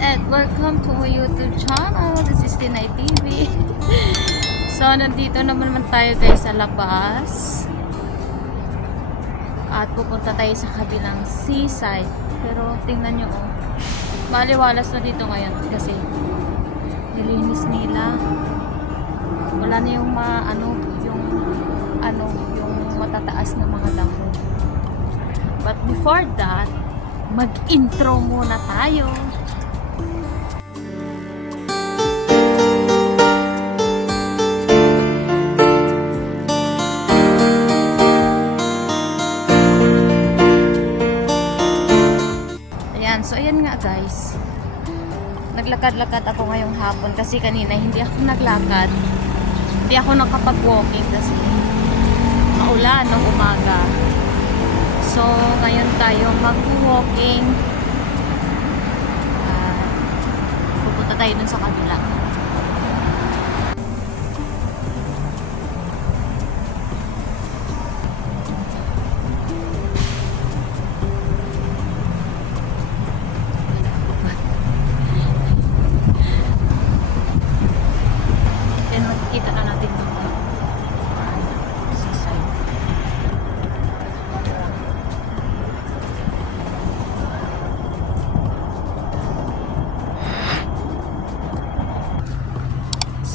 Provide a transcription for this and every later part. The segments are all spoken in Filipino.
and welcome to my YouTube channel. This is Tinay TV. so, nandito naman naman tayo guys sa labas. At pupunta tayo sa kabilang seaside. Pero tingnan nyo oh. Maliwalas na dito ngayon kasi nilinis nila. Wala na yung ma, ano, yung ano, yung matataas na mga damo. But before that, mag-intro muna tayo. Naglakad-lakad ako ngayong hapon kasi kanina hindi ako naglakad. Hindi ako nakapag-walking kasi maulan ng umaga. So, ngayon tayo mag-walking. Ah, pupunta tayo dun sa kabila.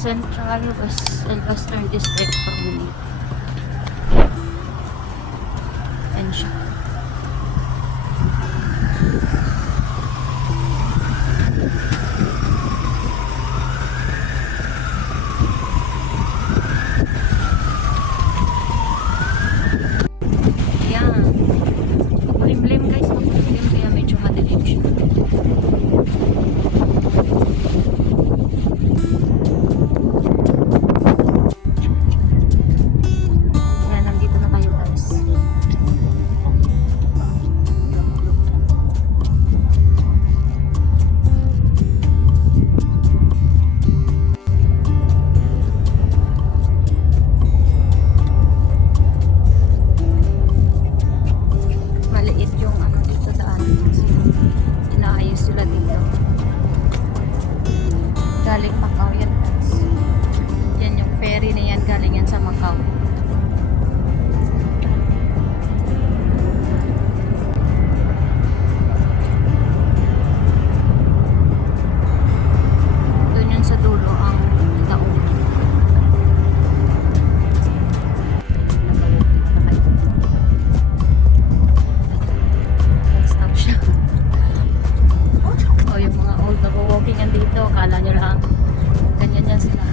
Central West and Western District Probably. And siya. Yan. Sa Macau. Doon sa dulo ang taon. Stop siya. O yung mga old na walking yan dito, kala nyo lang ganyan yan sila.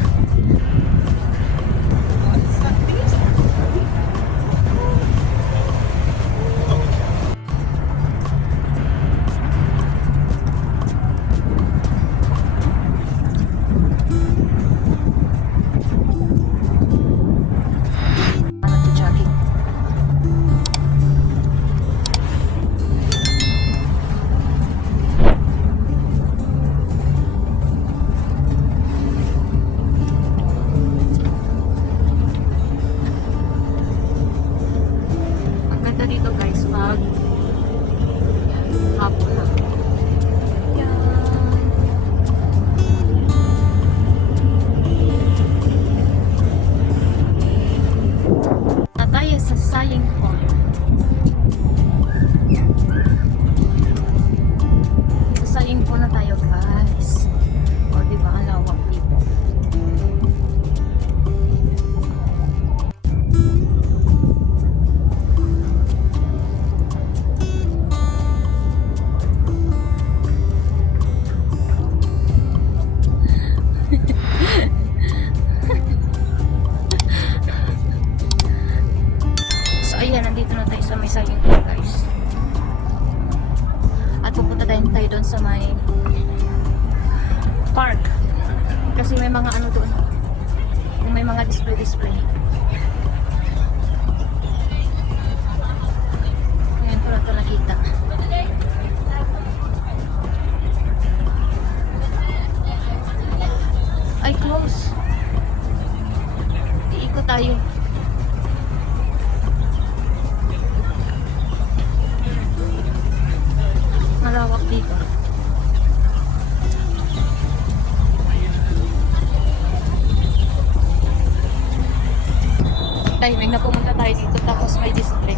Tayo sa may saying po guys. At pupunta tayo tayo doon sa may park. Kasi may mga ano doon. May mga display-display. Ngayon ko lang ito nakita. Ay, close. Iikot tayo. malawak dito. Diving na pumunta tayo dito tapos may display.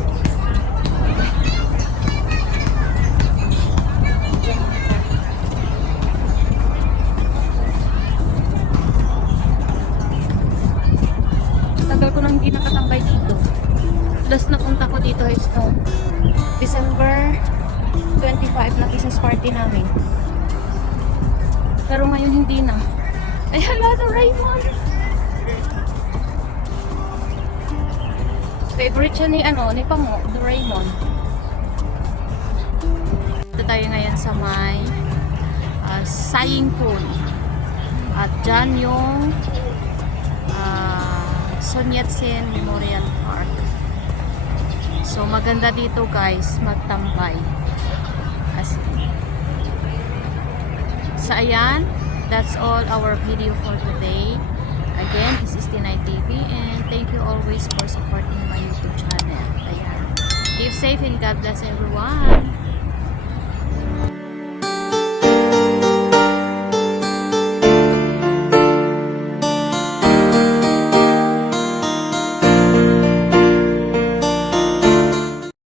Tagal ko nang hindi nakatambay dito. Last na punta dito is no December 25 na Christmas party namin. Pero ngayon hindi na. Ay, hala, Doraemon! Favorite siya ni, ano, ni Pango, Doraemon. Dito tayo ngayon sa may uh, Saying Pool. At dyan yung uh, Sun Yat-sen Memorial Park. So, maganda dito guys, magtambay. As So ayan, that's all our video for today. Again, this is Tinay TV and thank you always for supporting my YouTube channel. Ayan. Keep safe and God bless everyone.